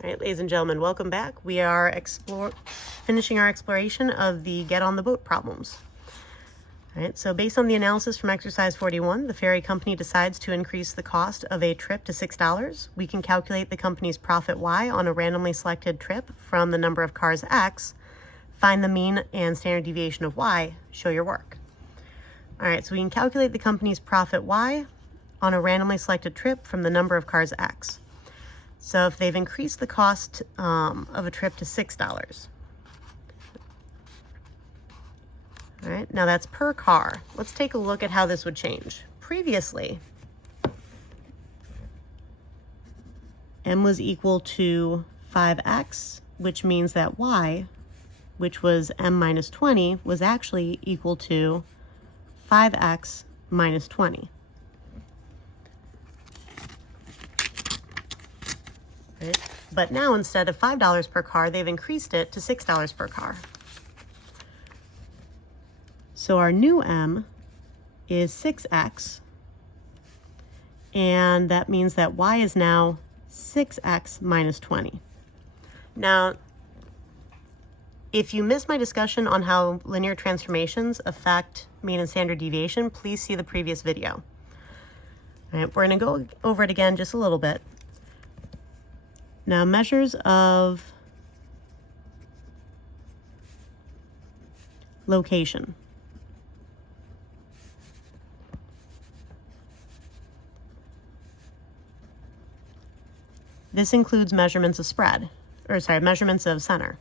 All right, ladies and gentlemen, welcome back. We are finishing our exploration of the get on the boat problems. All right, so based on the analysis from exercise 41, the ferry company decides to increase the cost of a trip to $6. We can calculate the company's profit Y on a randomly selected trip from the number of cars X, find the mean and standard deviation of Y, show your work. All right, so we can calculate the company's profit Y on a randomly selected trip from the number of cars X. So if they've increased the cost of a trip to $6. All right, now that's per car. Let's take a look at how this would change. Previously, M was equal to 5x, which means that Y, which was M minus 20, was actually equal to 5x minus 20. Right? But now instead of $5 per car, they've increased it to $6 per car. So our new M is 6x, and that means that Y is now 6x minus 20. Now, if you missed my discussion on how linear transformations affect mean and standard deviation, please see the previous video. All right, we're going to go over it again just a little bit. Now, measures of location. This includes measurements of spread, measurements of center.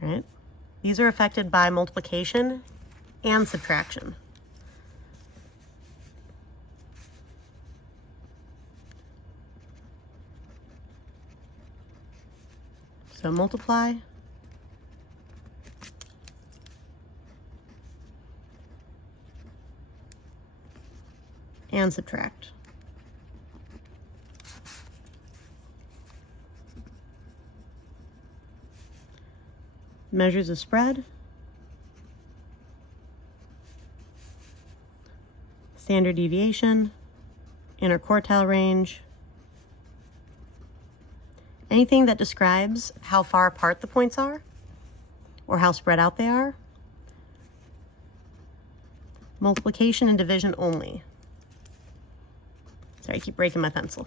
Right? These are affected by multiplication and subtraction. So multiply and subtract. Measures of spread, standard deviation, interquartile range, anything that describes how far apart the points are or how spread out they are. Multiplication and division only. Sorry, I keep breaking my pencil.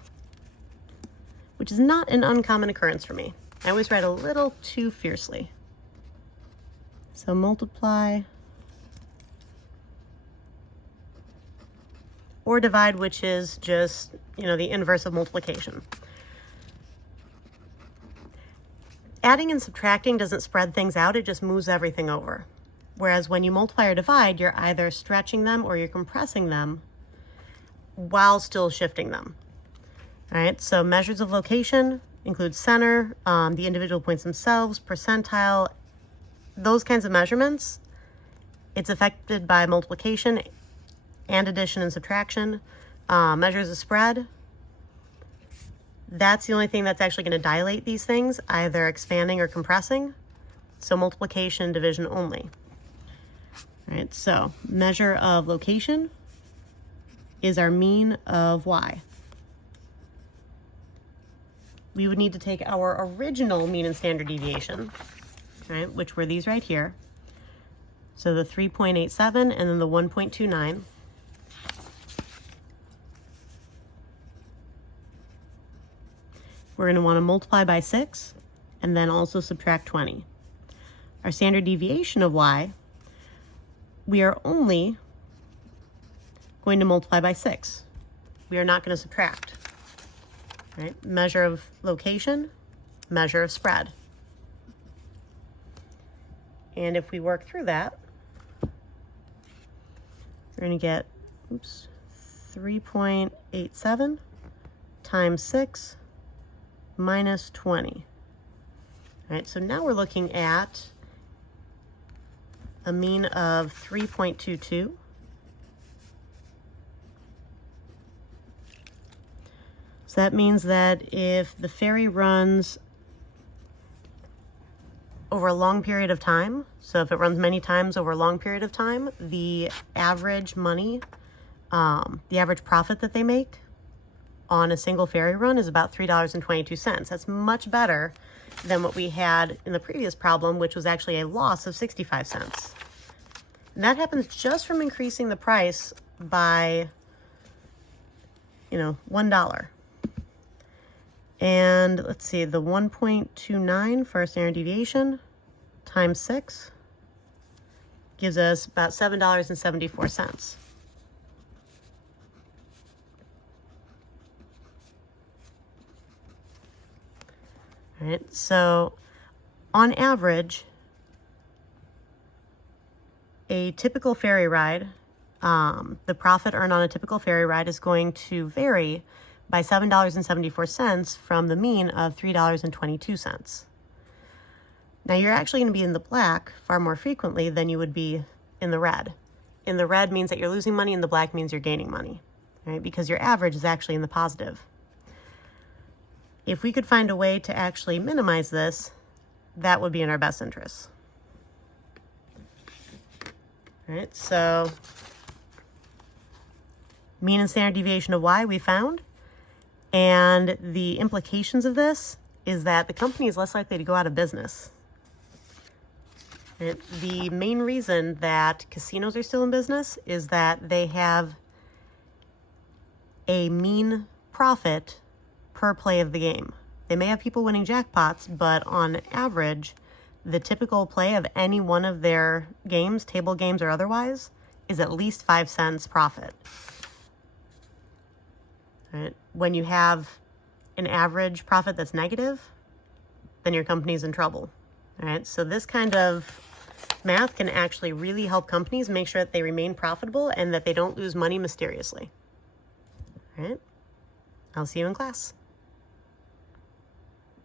Which is not an uncommon occurrence for me. I always write a little too fiercely. So multiply or divide, which is just, the inverse of multiplication. Adding and subtracting doesn't spread things out, it just moves everything over. Whereas when you multiply or divide, you're either stretching them or you're compressing them while still shifting them. All right, so measures of location include center, the individual points themselves, percentile, those kinds of measurements. It's affected by multiplication and addition and subtraction. Measures of spread, that's the only thing that's actually going to dilate these things, either expanding or compressing. So multiplication and division only. All right, so measure of location is our mean of Y. We would need to take our original mean and standard deviation, right, which were these right here. So the 3.87 and then the 1.29. We're going to want to multiply by 6 and then also subtract 20. Our standard deviation of Y, we are only going to multiply by 6. We are not going to subtract. Right? Measure of location, measure of spread. And if we work through that, we're going to get 3.87 times 6 minus 20. All right, so now we're looking at a mean of 3.22. So that means that if the ferry runs over a long period of time, so if it runs many times over a long period of time, the average money, the average profit that they make on a single ferry run is about $3.22. That's much better than what we had in the previous problem, which was actually a loss of 65 cents. And that happens just from increasing the price by, $1. And let's see, the 1.29 for our standard deviation times 6 gives us about $7.74. All right, so on average, a typical ferry ride, the profit earned on a typical ferry ride is going to vary by $7.74 from the mean of $3.22. Now you're actually going to be in the black far more frequently than you would be in the red. In the red means that you're losing money, and the black means you're gaining money, right? Because your average is actually in the positive. If we could find a way to actually minimize this, that would be in our best interest. All right, so mean and standard deviation of y we found. And the implications of this is that the company is less likely to go out of business. And the main reason that casinos are still in business is that they have a mean profit per play of the game. They may have people winning jackpots, but on average, the typical play of any one of their games, table games or otherwise, is at least 5 cents profit. Right? When you have an average profit that's negative, then your company's in trouble. All right, so this kind of math can actually really help companies make sure that they remain profitable and that they don't lose money mysteriously. All right, I'll see you in class.